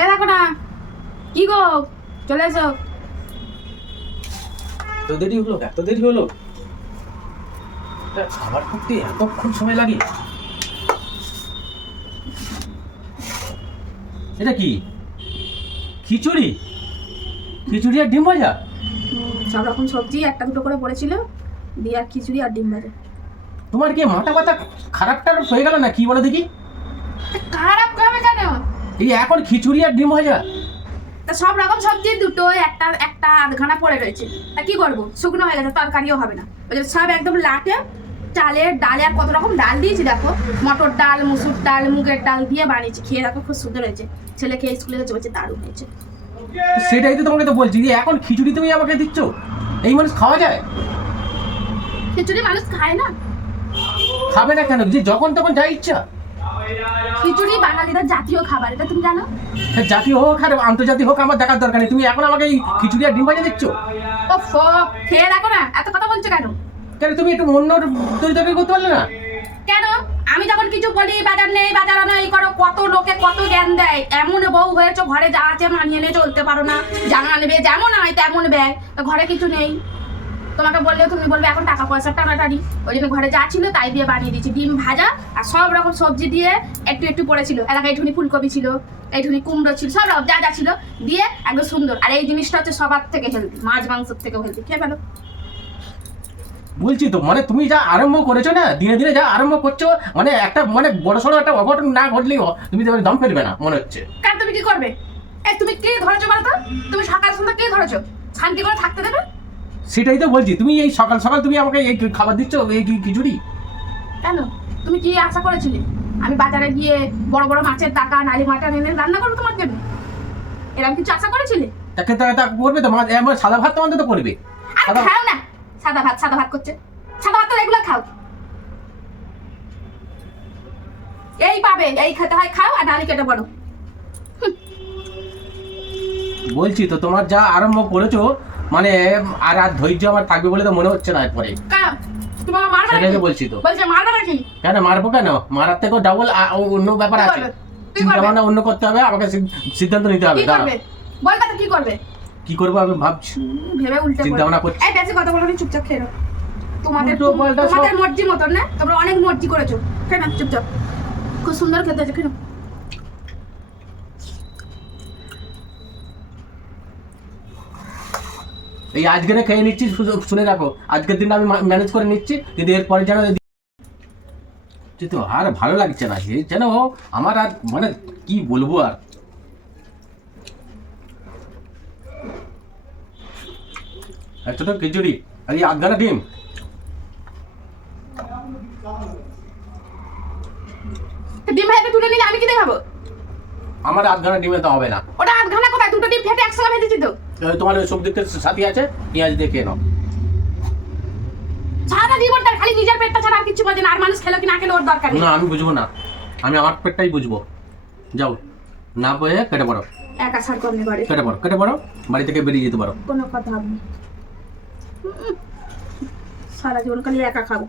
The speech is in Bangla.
এ দেখো না। কি গো? চলে এসো। এত দেরি হলো এত দেরি হলো? খাবার করতে এতক্ষণ সময় লাগে? এটা কি? খিচুড়ি? খিচুড়ি আর ডিম ভাজা? সব রকম সবজি একটা দুটো করে পড়েছিল দিয়ে আর খিচুড়ি আর ডিম ভাজা। তোমার কি মাথা ব্যথা খারাপটা হয়ে গেল না কি বলো দেখি? খারাপ খাবে কেন? এই এখন খিচুড়ি আর ডিম ভাজা? তা সব রকম সবজি দুটো একটা একটা আধখানা পড়ে রয়েছে। তা কি করব? শুকনো হয়ে গেছে তরকারিও হবে না। ওই সব একদম লাটে চালের ডালে আর কত রকম ডাল দিয়েছি দেখো। মটর ডাল মুসুর ডাল মুগের ডাল দিয়ে বানিয়েছি খেয়ে দেখো খুব সুন্দর হয়েছে। ছেলে খেয়ে স্কুলে গেছে বলছে দারুণ হয়েছে। সেটাই তো তোমাকে তো বলছি যে এখন খিচুড়ি তুমি আমাকে দিচ্ছ? এই মানুষ খাওয়া যায়? খিচুড়ি মানুষ খায় না। খাবে না কেন? যে যখন তখন যা ইচ্ছা। খিচুড়ি বাঙালিদের জাতীয় খাবার এটা তুমি জানো? হ্যাঁ, জাতীয় হোক আর আন্তর্জাতিক হোক আমার দেখার দরকার নেই। তুমি এখন আমাকে এই খিচুড়ি আর ডিম ভাজা দিচ্ছ? ও ফো খেয়ে দেখো না এত কথা বলছো কেন? কেন তুমি একটু অন্য তৈরি তরকারি করতে পারলে না? কেন? আমি যখন কিছু বলি বাজার নেই বাজার আনো এই করো কত লোকে কত জ্ঞান দেয়। এমন বউ হয়েছো ঘরে যা আছে মানিয়ে নিয়ে চলতে পারো না। জামা নেবে যেমন হয় তেমন ব্যয়। ঘরে কিছু নেই। তোমাকে বললেও তুমি বলবে এখন টাকা পয়সা টানাটানি। ওই জন্য ঘরে যা ছিল তাই দিয়ে বানিয়ে দিয়েছি। ডিম ভাজা আর সব রকম সবজি দিয়ে একটু একটু পড়েছিল। এলাকায় এইটুকুনি ফুলকপি ছিল এইটুকুনি কুমড়ো ছিল সব রকম যা যা ছিল দিয়ে একদম সুন্দর। আর এই জিনিসটা হচ্ছে সবার থেকে হেলদি মাছ মাংসের থেকেও হেলদি খেয়ে ফেলো। বলছি তো মানে তুমি যা আরম্ভ করেছ না দিনে দিনে যা আরম্ভ করছ মানে একটা মানে বড় সড়ো একটা অঘটন না ঘটলেই হ- তুমি তো দম ফেলবে না মনে হচ্ছে। কারণ তুমি কি করবে? এই তুমি কে ধরেছো বলো তো তুমি সকাল সন্ধ্যা কে ধরেছো? শান্তি করে থাকতে দেবে? সেটাই তো বলছি। তুমি এই সকাল সকাল তুমি আমাকে এই খাবার দিচ্ছ? এই কি- খিচুড়ি? কেন? তুমি কি আশা করেছিলে? আমি বাজারে গিয়ে বড় বড় মাছের টাকা নালি মাটন এনে রান্না করব তোমার জন্য? এরকম কিছু আশা করেছিলে? তাকে তো তা করবে তো আমার সাদা ভাত তো অন্তত করবে। আর খাও না। সাদা ভাত সাদা ভাত করছে। সাদা ভাত তো রেগুলার খাও। এই পাবে এই খেতে হয় খাও আর ডালি কেটে বড় বলছি তো তোমার যা আরম্ভ করেছ মানে আর আর ধৈর্য আমার থাকবে বলে তো মনে হচ্ছে না এরপরে? বলছি তো। বলছে মারবে নাকি? কেন মারবো কেন? মারার থেকেও ডাবল অন্য ব্যাপার আছে। চিন্তা ভাবনা অন্য করতে হবে আমাকে সিদ্ধান্ত নিতে হবে কি করবে? বলবে তো কি করবে? কি করব আমি ভাবছি। ভেবে উল্টে চিন্তা ভাবনা করছি। এই বেশি কথা বলো চুপচাপ খেয়ে। তোমাদের তোমাদের মর্জি মতন না তোমরা অনেক মর্জি করেছ। নাও চুপচাপ। খুব সুন্দর খেতে আছে এই আজকের খেয়ে নিচ্ছি শুনে রাখো। আজকের দিন আমি ম্যানেজ করে নিচ্ছি কিন্তু এরপরে যেন কিন্তু আর ভালো লাগছে না যেন আমার আর মানে কি বলব আর। একটা তো খিচুড়ি আর এই আধগানা ডিম। তো ডিম ভেজে তুলে নিলে আমি কি দেখাবো? আমার আধগানা ডিমে তো হবে না। ওটা আধ ঘণ্টা কোথায়? দুটো ডিম ফেটে একসঙ্গে ভেজেছি তো। তোমার ওই সবজিতে সাথী আছে? পেঁয়াজ দিয়ে খেয়ে নাও। সারা জীবন তার খালি নিজের পেটটা ছাড়া আর কিছু বোঝে না আর মানুষ খেলো কি না খেলো ওর দরকার না আমি বুঝব না। আমি আমার পেটটাই বুঝব। যাও না বয়ে কেটে পড়ো। একা ছাড় কমনি করে কেটে পড়ো কেটে পড়ো বাড়ি থেকে বেরিয়ে যেতে পারো। কোনো কথা হবে সারা জীবন খালি একা খাব।